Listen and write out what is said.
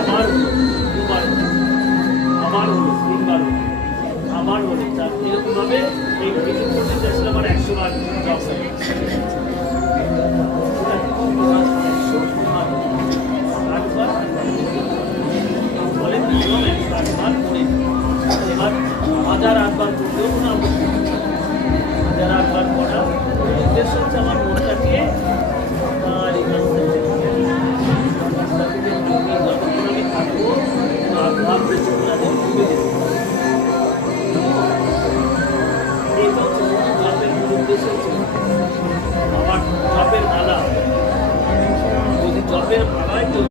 আমার দুবার আমার হলো তিনবার আমার হলো তার এরকমভাবে এই মিটিং করতে চাইছিল আমার 100 বার বলে মিনিমাম 108 বার করে এবার 1008 বার করলেও কোনো আপত্তি নেই। 1008 বার করা উদ্দেশ্য হচ্ছে আমার মনটাকে তার এখান থেকে যতক্ষণ আমি থাকবো ভাবতে চোখটাকে ডুবে যেতে এইটা হচ্ছে জপের মূল উদ্দেশ্য হচ্ছে আমার জপের মালা যদি জপের মালা